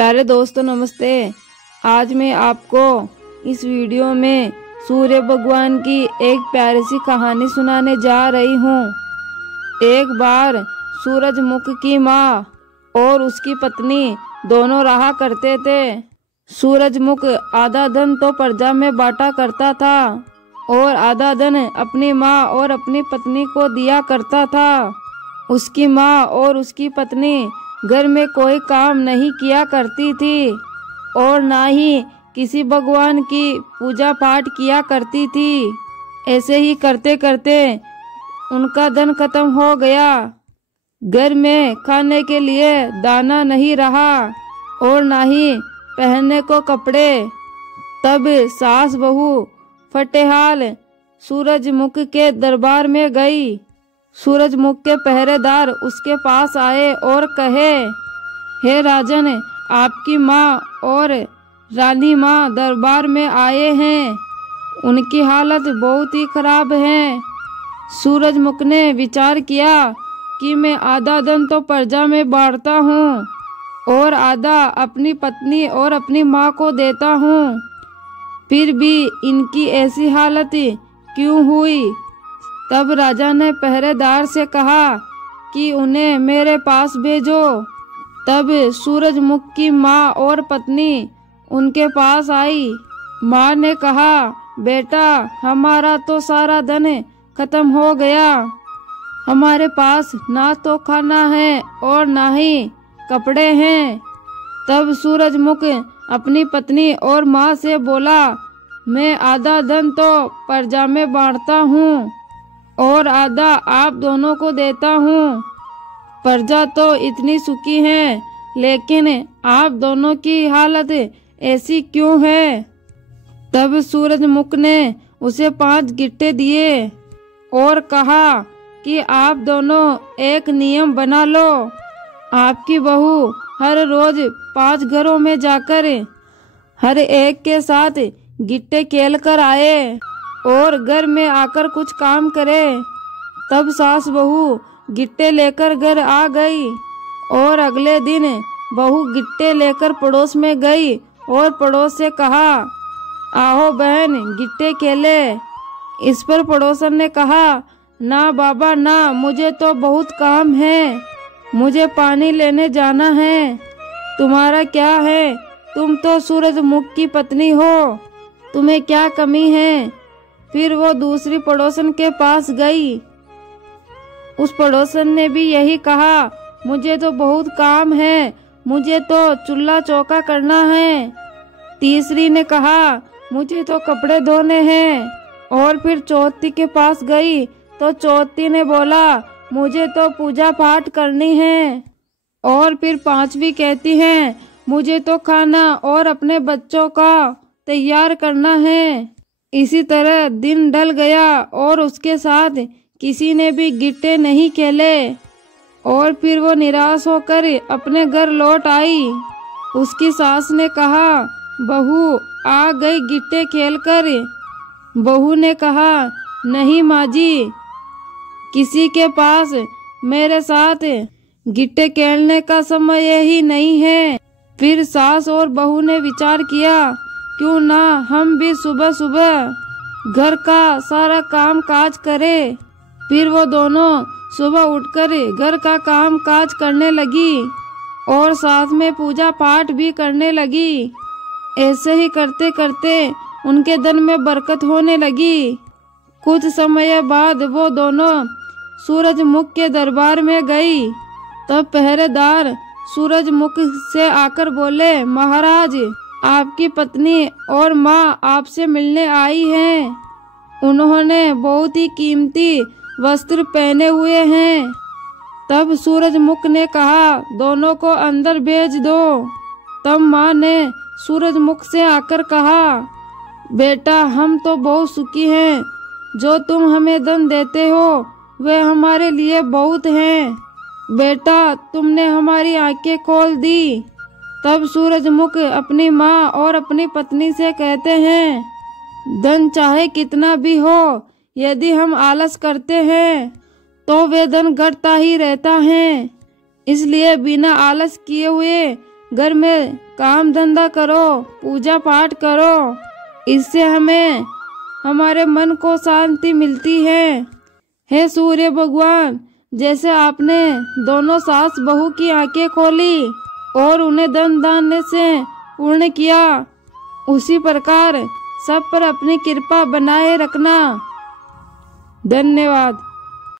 प्यारे दोस्तों नमस्ते। आज मैं आपको इस वीडियो में सूर्य भगवान की एक प्यारी सी कहानी सुनाने जा रही हूँ। एक बार सूरजमुख की माँ और उसकी पत्नी दोनों रहा करते थे। सूरजमुख आधा धन तो प्रजा में बांटा करता था और आधा धन अपनी माँ और अपनी पत्नी को दिया करता था। उसकी माँ और उसकी पत्नी घर में कोई काम नहीं किया करती थी और ना ही किसी भगवान की पूजा पाठ किया करती थी। ऐसे ही करते करते उनका धन खत्म हो गया। घर में खाने के लिए दाना नहीं रहा और ना ही पहनने को कपड़े। तब सास बहू फटेहाल सूरजमुख के दरबार में गई। सूरजमुख के पहरेदार उसके पास आए और कहे, हे राजन, आपकी माँ और रानी माँ दरबार में आए हैं। उनकी हालत बहुत ही खराब है। सूरजमुख ने विचार किया कि मैं आधा धन तो प्रजा में बांटता हूँ और आधा अपनी पत्नी और अपनी माँ को देता हूँ, फिर भी इनकी ऐसी हालत क्यों हुई। तब राजा ने पहरेदार से कहा कि उन्हें मेरे पास भेजो। तब सूरजमुख की माँ और पत्नी उनके पास आई। माँ ने कहा, बेटा, हमारा तो सारा धन खत्म हो गया। हमारे पास ना तो खाना है और ना ही कपड़े हैं। तब सूरजमुख अपनी पत्नी और माँ से बोला, मैं आधा धन तो प्रजा में बांटता हूँ और आधा आप दोनों को देता हूँ। प्रजा तो इतनी सुखी है, लेकिन आप दोनों की हालत ऐसी क्यों है। तब सूरजमुख ने उसे 5 गिट्टे दिए और कहा कि आप दोनों एक नियम बना लो। आपकी बहू हर रोज 5 घरों में जाकर हर एक के साथ गिट्टे खेल कर आए और घर में आकर कुछ काम करे। तब सास बहू गिट्टे लेकर घर आ गई और अगले दिन बहू गिट्टे लेकर पड़ोस में गई और पड़ोस से कहा, आओ बहन गिट्टे खेले। इस पर पड़ोसन ने कहा, ना बाबा ना, मुझे तो बहुत काम है, मुझे पानी लेने जाना है। तुम्हारा क्या है, तुम तो सूरजमुख की पत्नी हो, तुम्हें क्या कमी है। फिर वो दूसरी पड़ोसन के पास गई। उस पड़ोसन ने भी यही कहा, मुझे तो बहुत काम है, मुझे तो चूल्हा चौका करना है। तीसरी ने कहा, मुझे तो कपड़े धोने हैं। और फिर चौथी के पास गई तो चौथी ने बोला, मुझे तो पूजा पाठ करनी है। और फिर पांचवी कहती है, मुझे तो खाना और अपने बच्चों का तैयार करना है। इसी तरह दिन ढल गया और उसके साथ किसी ने भी गिट्टे नहीं खेले और फिर वो निराश होकर अपने घर लौट आई। उसकी सास ने कहा, बहू आ गई गिट्टे खेलकर। बहू ने कहा, नहीं माँ जी, किसी के पास मेरे साथ गिट्टे खेलने का समय ही नहीं है। फिर सास और बहू ने विचार किया, क्यों ना हम भी सुबह सुबह घर का सारा काम काज करें। फिर वो दोनों सुबह उठकर घर का काम काज करने लगी और साथ में पूजा पाठ भी करने लगी। ऐसे ही करते करते उनके धन में बरकत होने लगी। कुछ समय बाद वो दोनों सूरजमुख के दरबार में गई। तब पहरेदार सूरजमुख से आकर बोले, महाराज, आपकी पत्नी और माँ आपसे मिलने आई हैं। उन्होंने बहुत ही कीमती वस्त्र पहने हुए हैं। तब सूरजमुख ने कहा, दोनों को अंदर भेज दो। तब माँ ने सूरजमुख से आकर कहा, बेटा, हम तो बहुत सुखी हैं, जो तुम हमें धन देते हो वह हमारे लिए बहुत हैं। बेटा, तुमने हमारी आंखें खोल दी। तब सूरजमुख अपनी माँ और अपनी पत्नी से कहते हैं, धन चाहे कितना भी हो, यदि हम आलस करते हैं तो वे धन घटता ही रहता है। इसलिए बिना आलस किए हुए घर में काम धंधा करो, पूजा पाठ करो। इससे हमें हमारे मन को शांति मिलती है। हे सूर्य भगवान, जैसे आपने दोनों सास बहू की आंखें खोली और उन्हें धन दान से पूर्ण किया, उसी प्रकार सब पर अपनी कृपा बनाए रखना। धन्यवाद।